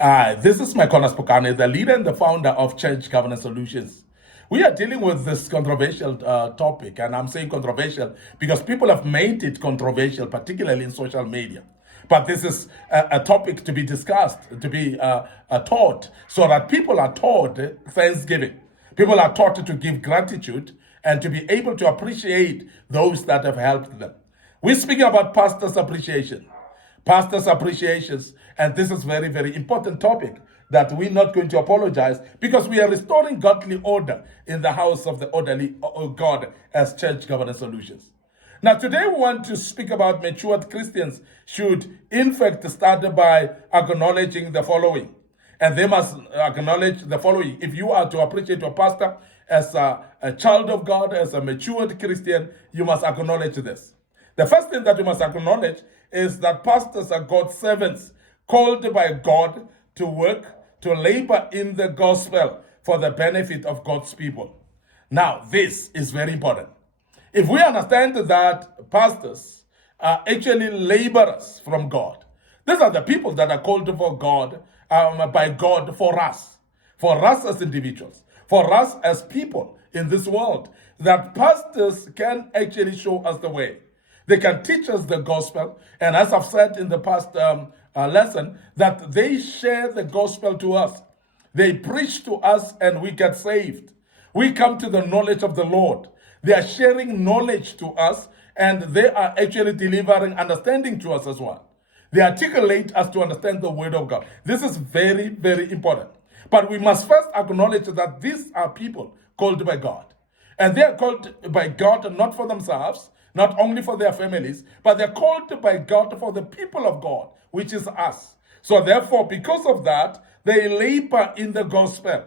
This is Micornus Phokane, the leader and the founder of Church Governance Solutions. We are dealing with this controversial topic, and I'm saying controversial because people have made it controversial, particularly in social media. But this is a topic to be discussed, to be taught, so that people are taught thanksgiving. People are taught to give gratitude and to be able to appreciate those that have helped them. We're speaking about pastors' appreciation. Pastors' appreciations, and this is very, very important topic that we're not going to apologize because we are restoring godly order in the house of the orderly God as Church Governance Solutions. Now, today we want to speak about matured Christians should, in fact, start by acknowledging the following. And they must acknowledge the following. If you are to appreciate your pastor as a child of God, as a matured Christian, you must acknowledge this. The first thing that you must acknowledge is that pastors are God's servants, called by God to work, to labor in the gospel for the benefit of God's people. Now, this is very important. If we understand that pastors are actually laborers from God, these are the people that are called for God, by God for us as individuals, for us as people in this world, that pastors can actually show us the way. They can teach us the gospel, and as I've said in the past lesson, that they share the gospel to us. They preach to us and we get saved. We come to the knowledge of the Lord. They are sharing knowledge to us, and they are actually delivering understanding to us as well. They articulate us to understand the word of God. This is very, very important. But we must first acknowledge that these are people called by God. And they are called by God not for themselves, not only for their families, but they're called by God for the people of God, which is us. So therefore, because of that, they labor in the gospel.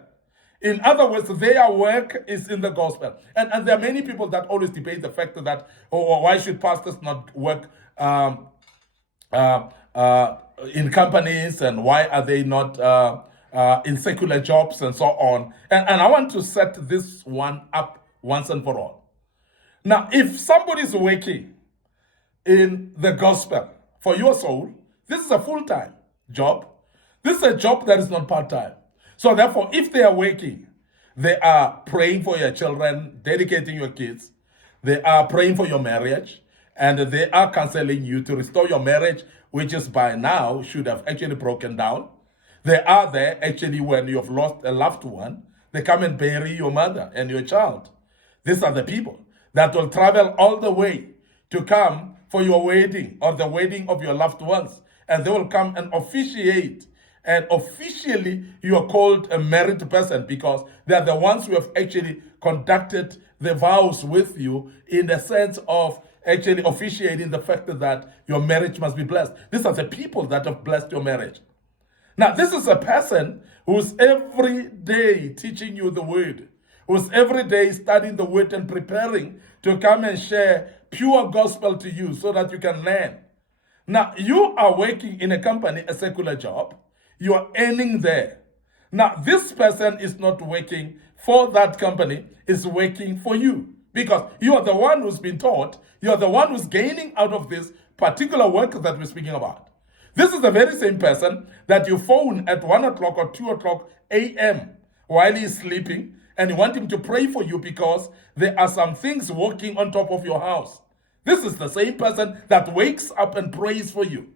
In other words, their work is in the gospel. And there are many people that always debate the fact that, why should pastors not work in companies, and why are they not in secular jobs and so on. And I want to set this one up once and for all. Now, if somebody is working in the gospel for your soul, this is a full-time job. This is a job that is not part-time. So therefore, if they are working, they are praying for your children, dedicating your kids, they are praying for your marriage, and they are counseling you to restore your marriage, which is by now should have actually broken down. They are there actually when you have lost a loved one. They come and bury your mother and your child. These are the people that will travel all the way to come for your wedding or the wedding of your loved ones. And they will come and officiate. And officially, you are called a married person because they are the ones who have actually conducted the vows with you in the sense of actually officiating the fact that your marriage must be blessed. These are the people that have blessed your marriage. Now, this is a person who's every day teaching you the word, who's every day studying the word and preparing to come and share pure gospel to you so that you can learn. Now, you are working in a company, a secular job. You are earning there. Now, this person is not working for that company, is working for you because you are the one who's been taught, you are the one who's gaining out of this particular work that we're speaking about. This is the very same person that you phone at 1 o'clock or 2 o'clock a.m. while he's sleeping, and you want him to pray for you because there are some things walking on top of your house. This is the same person that wakes up and prays for you.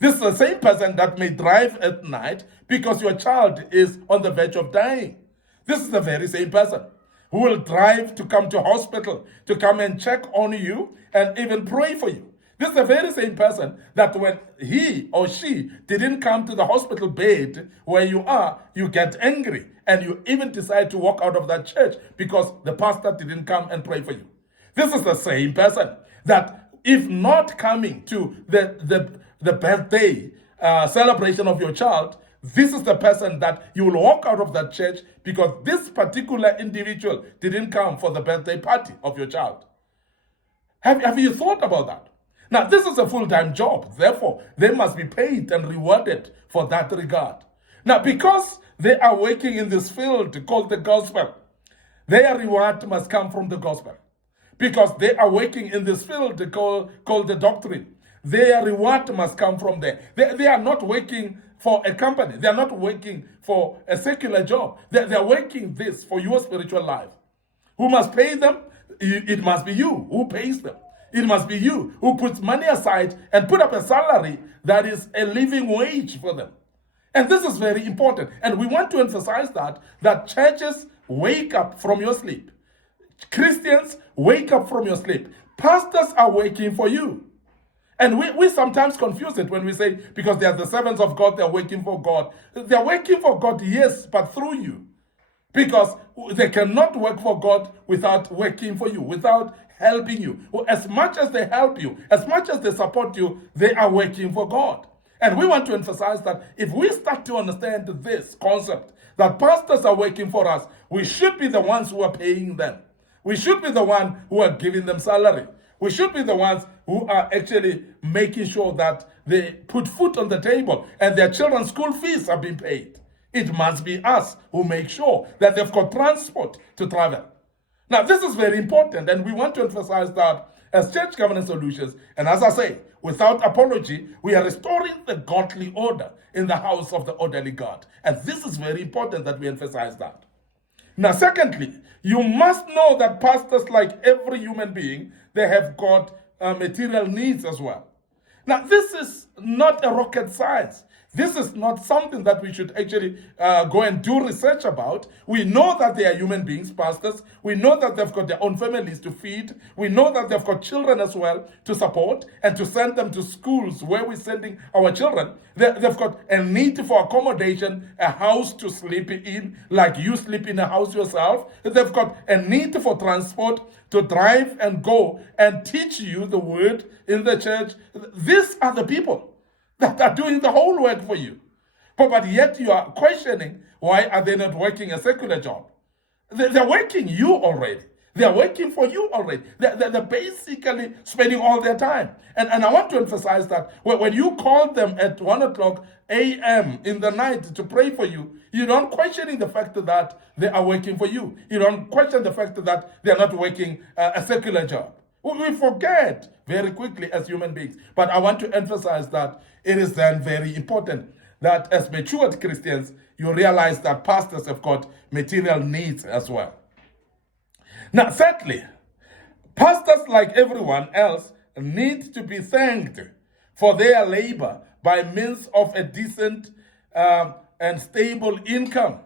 This is the same person that may drive at night because your child is on the verge of dying. This is the very same person who will drive to come to hospital, to come and check on you and even pray for you. This is the very same person that when he or she didn't come to the hospital bed where you are, you get angry and you even decide to walk out of that church because the pastor didn't come and pray for you. This is the same person that if not coming to the birthday celebration of your child, this is the person that you will walk out of that church because this particular individual didn't come for the birthday party of your child. Have you thought about that? Now, this is a full-time job. Therefore, they must be paid and rewarded for that regard. Now, because they are working in this field called the gospel, their reward must come from the gospel. Because they are working in this field called the doctrine, their reward must come from there. They are not working for a company. They are not working for a secular job. They are working this for your spiritual life. Who must pay them? It must be you who pays them. It must be you who puts money aside and put up a salary that is a living wage for them. And this is very important. And we want to emphasize that churches wake up from your sleep. Christians wake up from your sleep. Pastors are working for you. And we sometimes confuse it when we say, because they are the servants of God, they're working for God. They're working for God, yes, but through you. Because they cannot work for God without working for you, without helping you. As much as they help you, as much as they support you, they are working for God. And we want to emphasize that if we start to understand this concept, that pastors are working for us, we should be the ones who are paying them. We should be the ones who are giving them salary. We should be the ones who are actually making sure that they put food on the table and their children's school fees are being paid. It must be us who make sure that they've got transport to travel. Now, this is very important, and we want to emphasize that as Church Governance Solutions, and as I say, without apology, we are restoring the godly order in the house of the orderly God. And this is very important that we emphasize that. Now, secondly, you must know that pastors, like every human being, they have got material needs as well. Now, this is not a rocket science. This is not something that we should actually go and do research about. We know that they are human beings, pastors. We know that they've got their own families to feed. We know that they've got children as well to support and to send them to schools where we're sending our children. They've got a need for accommodation, a house to sleep in, like you sleep in a house yourself. They've got a need for transport to drive and go and teach you the word in the church. These are the people that are doing the whole work for you. But yet you are questioning, why are they not working a secular job? They're working you already. They're working for you already. They're basically spending all their time. And I want to emphasize that when you call them at 1 o'clock a.m. in the night to pray for you, you don't questioning the fact that they are working for you. You don't question the fact that they're not working a secular job. We forget very quickly as human beings. But I want to emphasize that it is then very important that as matured Christians, you realize that pastors have got material needs as well. Now, thirdly, pastors, like everyone else, need to be thanked for their labor by means of a decent and stable income,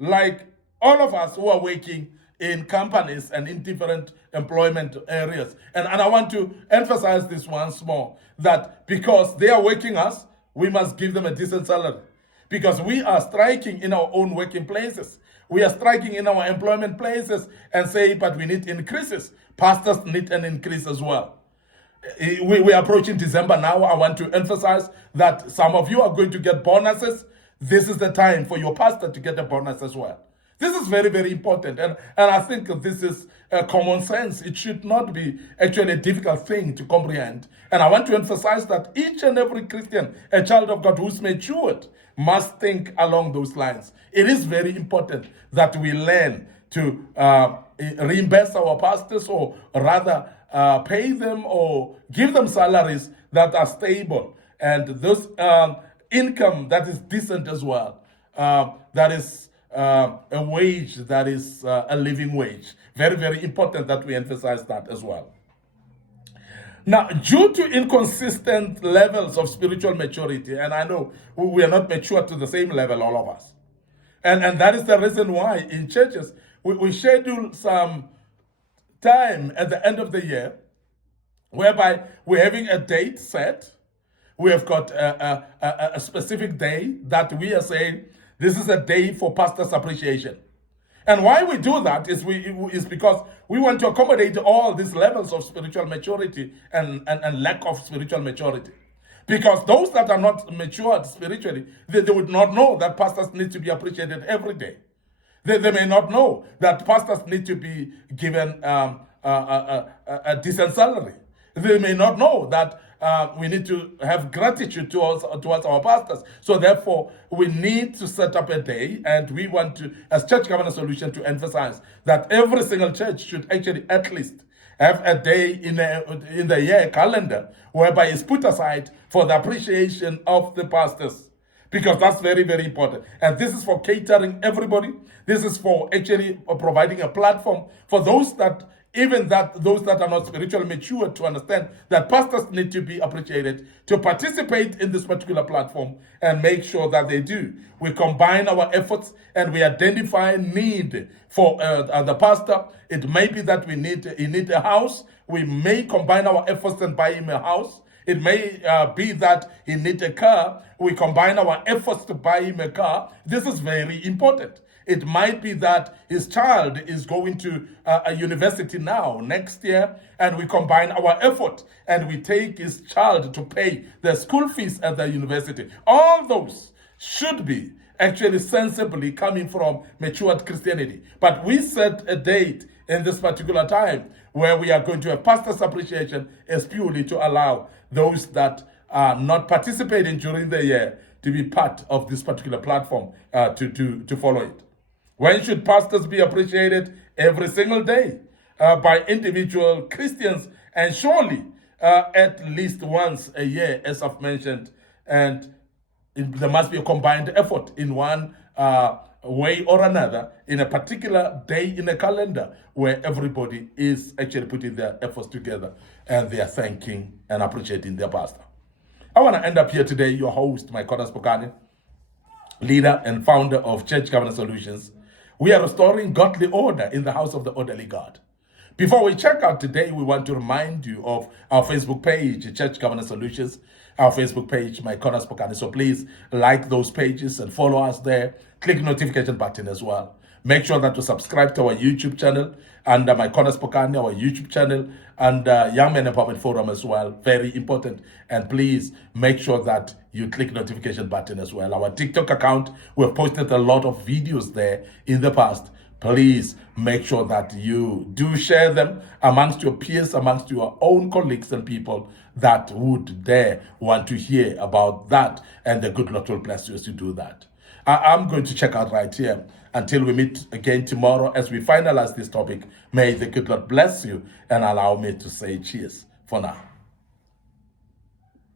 like all of us who are working in companies and in different employment areas. And I want to emphasize this once more, that because they are working us, we must give them a decent salary. Because we are striking in our own working places. We are striking in our employment places and say, but we need increases. Pastors need an increase as well. We are approaching December now. I want to emphasize that some of you are going to get bonuses. This is the time for your pastor to get a bonus as well. This is very, very important. And I think this is common sense. It should not be actually a difficult thing to comprehend. And I want to emphasize that each and every Christian, a child of God who's matured, must think along those lines. It is very important that we learn to reimburse our pastors, or rather pay them or give them salaries that are stable, and those income that is decent as well. That is a wage that is a living wage. Very, very important that we emphasize that as well. Now, due to inconsistent levels of spiritual maturity, and I know we are not mature to the same level, all of us. And that is the reason why in churches, we schedule some time at the end of the year, whereby we're having a date set. We have got a specific day that we are saying, this is a day for pastors' appreciation. And why we do that is because we want to accommodate all these levels of spiritual maturity and lack of spiritual maturity. Because those that are not matured spiritually, they would not know that pastors need to be appreciated every day. They may not know that pastors need to be given a decent salary. They may not know that we need to have gratitude towards our pastors. So therefore, we need to set up a day, and we want to, as Church Governance Solution, to emphasize that every single church should actually at least have a day in the year calendar whereby it's put aside for the appreciation of the pastors. because that's very, very important. And this is for catering everybody. This is for actually providing a platform for those that, even that those that are not spiritually mature, to understand that pastors need to be appreciated, to participate in this particular platform and make sure that they do. We combine our efforts and we identify need for the pastor. It may be that he need a house. We may combine our efforts and buy him a house. It may be that he needs a car. We combine our efforts to buy him a car. This is very important. It might be that his child is going to a university now, next year, and we combine our effort and we take his child to pay the school fees at the university. All those should be actually sensibly coming from matured Christianity. But we set a date in this particular time where we are going to have pastor's appreciation, is purely to allow those that are not participating during the year to be part of this particular platform, to follow it. When should pastors be appreciated? Every single day by individual Christians, and surely at least once a year, as I've mentioned. And there must be a combined effort in one way or another, in a particular day in a calendar, where everybody is actually putting their efforts together and they are thanking and appreciating their pastor. I want to end up here today, your host, Micornus Phokane, leader and founder of Church Governance Solutions. We are restoring godly order in the house of the orderly God. Before we check out today, we want to remind you of our Facebook page, Church Governance Solutions, our Facebook page, Micornus Phokane. So please like those pages and follow us there. Click notification button as well. Make sure that you subscribe to our YouTube channel under Micornus Phokane, our YouTube channel, and Young Men Empowerment Forum as well. Very important. And please make sure that you click notification button as well. Our TikTok account, we've posted a lot of videos there in the past. Please make sure that you do share them amongst your peers, amongst your own colleagues and people that would dare want to hear about that. And the good Lord will bless you as you do that. I'm going to check out right here. Until we meet again tomorrow as we finalize this topic, may the good Lord bless you and allow me to say cheers for now.